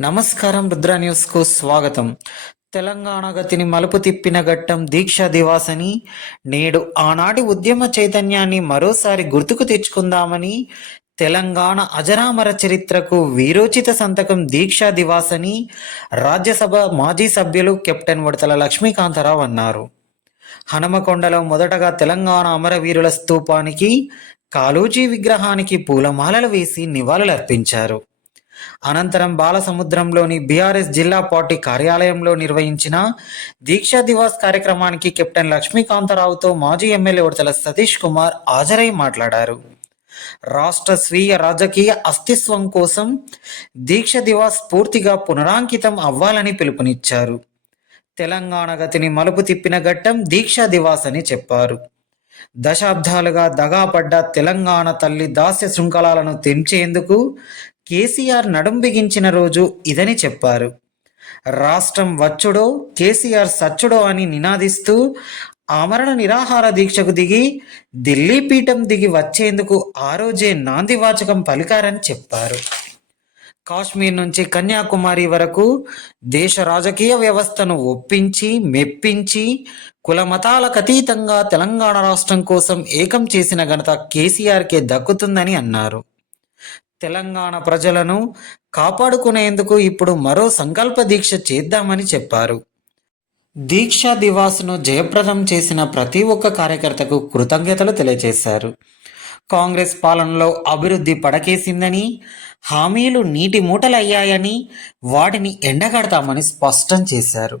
నమస్కారం రుద్ర న్యూస్కు స్వాగతం. తెలంగాణ గతిని మలుపు తిప్పిన ఘట్టం దీక్షా దివాస్ అని నేడు ఆనాటి ఉద్యమ చైతన్యాన్ని మరోసారి గుర్తుకు తెచ్చుకుందామని తెలంగాణ అజరామర చరిత్రకు వీరోచిత సంతకం దీక్షా దివాస్ అని రాజ్యసభ మాజీ సభ్యులు కెప్టెన్ వడతల లక్ష్మీకాంతారావు అన్నారు. హనుమకొండలో మొదటగా తెలంగాణ అమరవీరుల స్తూపానికి కాళూజీ విగ్రహానికి పూలమాలలు వేసి నివాళులర్పించారు. అనంతరం బాలసముద్రంలోని బీఆర్ఎస్ జిల్లా పార్టీ కార్యాలయంలో నిర్వహించిన దీక్షా దివాస్ కార్యక్రమానికి కెప్టెన్ లక్ష్మీకాంతరావుతో మాజీ ఎమ్మెల్యే ఉడతల సతీష్ కుమార్ హాజరై మాట్లాడారు. రాష్ట్ర స్వీయ రాజకీయ అస్తిత్వం కోసం దీక్ష దివాస్ పూర్తిగా పునరాంకితం అవ్వాలని పిలుపునిచ్చారు. తెలంగాణ గతిని మలుపు తిప్పిన ఘట్టం దీక్షా దివాస్ అని చెప్పారు. దశాబ్దాలుగా దగాపడ్డ తెలంగాణ తల్లి దాస్య శృంఖలాలను తెంచేందుకు కేసీఆర్ నడుం బిగించిన రోజు ఇదని చెప్పారు. రాష్ట్రం వచ్చుడో కేసీఆర్ సచ్చుడో అని నినాదిస్తూ ఆమరణ నిరాహార దీక్షకు దిగి ఢిల్లీ పీఠం దిగి వచ్చేందుకు ఆ రోజే నాందివాచకం పలికారని చెప్పారు. కాశ్మీర్ నుంచి కన్యాకుమారి వరకు దేశ రాజకీయ వ్యవస్థను ఒప్పించి మెప్పించి కుల మతాలకు అతీతంగా తెలంగాణ రాష్ట్రం కోసం ఏకం చేసిన ఘనత కేసీఆర్కే దక్కుతుందని అన్నారు. తెలంగాణ ప్రజలను కాపాడుకునేందుకు ఇప్పుడు మరో సంకల్ప దీక్ష చేద్దామని చెప్పారు. దీక్షా దివాస్ను జయప్రదం చేసిన ప్రతి ఒక్క కార్యకర్తకు కృతజ్ఞతలు తెలియజేశారు. కాంగ్రెస్ పాలనలో అభివృద్ధి పడకేసిందని హామీలు నీటి మూటలయ్యాయని వాటిని ఎండగడతామని స్పష్టం చేశారు.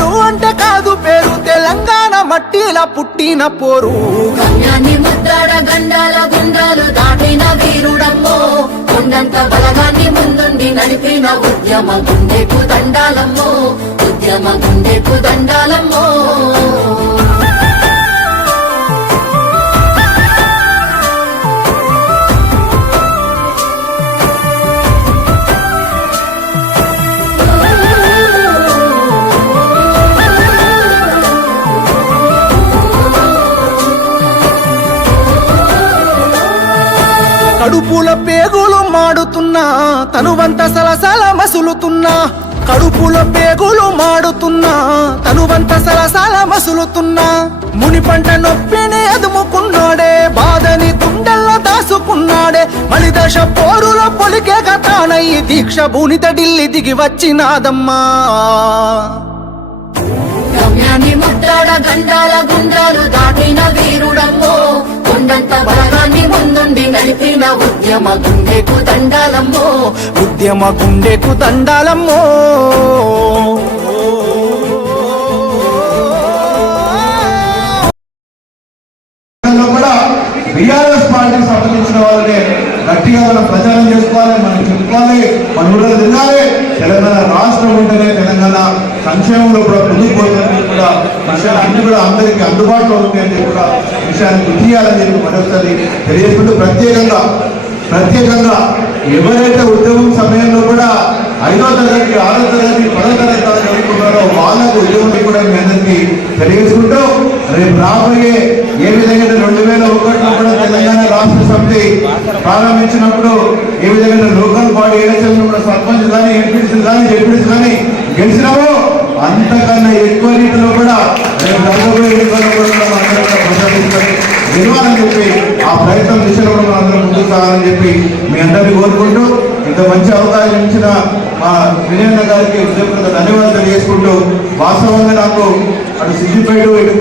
పుట్టిన పోరు. గమ్యాన్ని ముద్దాడ గండాల గుండాలు దాటిన వీరుడమ్మో కొండంత బలగాన్ని ముందుండి నడిపిన ఉద్యమ గుండెకు దండాలమ్మో. ఉద్యమ గుండెకు దండాలమ్మో. కడుపుల పేగులు మాడుతున్నా తనువంత సలసల మసులుతున్నా. కడుపుల పేగులు మాడుతున్నా తనువంత సలసల మసులుతున్నా. ముని పంట నొప్పిని అదుముకున్నాడే బాధని గుండెల్లో దాసుకున్నాడే. మలిదశ పోరుల పొలికే గతానయ్యి దీక్ష భూనిత ఢిల్లీ దిగి వచ్చినాదమ్మా. గమ్యాన్ని గంటాల గండాల గుండాలు దాటిన వీరుడమ్మో. కొండంత బలగాన్ని ముందుండి నడిపిన ఉద్యమ గుండెకు దండాలమ్మో. ఉద్యమ గుండెకు దండాలమ్మో. బీఆర్ఎస్ పార్టీకి సంబంధించిన వాళ్ళని గట్టిగా మనం ప్రచారం చేసుకోవాలి మనం చెప్పుకోవాలి మన ఊళ్ళో తిరగాలి తెలంగాణ రాష్ట్రం ఉంటేనే తెలంగాణ సంక్షేమంలో కూడా ముందుకు కూడా విషయాలు అన్ని కూడా అందరికీ అందుబాటులో ఉంటాయని కూడా విషయాన్ని గుర్తు చెప్పి మరొకసారి తెలియజేసుకుంటూ ప్రత్యేకంగా ప్రత్యేకంగా ఎవరైతే ఉద్యమం సమయంలో కూడా ఐదో తరగతి ఆరో తరగతి పదో తరగతి చదువుకుంటారో వాళ్ళకు ఉద్యమం కూడా మీ అందరికీ తెలియజేసుకుంటూ రేపు రాబోయే ఏ విధంగా రెండు వేల ఒకటిలో కూడా తెలంగాణ రాష్ట్ర సమితి ప్రారంభించినప్పుడు ఏ విధంగా లోకల్ బాడీ ఎలక్షన్స్ కూడా సర్పంచ్ కానీ ఎంపీసీ కానీ జడ్పీసీ కానీ గెలిచినామో అంతకన్నా ఎక్కువ రీతిలో కూడా నిర్మాణం చెప్పి ఆ ప్రయత్నం దిశలో కూడా మనం ముందుకు సాగాలని చెప్పి మీ అందరినీ కోరుకుంటూ ఇంత మంచి అవకాశం ఇచ్చిన మా వినయన్న గారికి హృదయపూర్వక ధన్యవాదాలు తెలియజేసుకుంటూ వాస్తవంగా నాకు అటు సిద్దిపేట ఇటు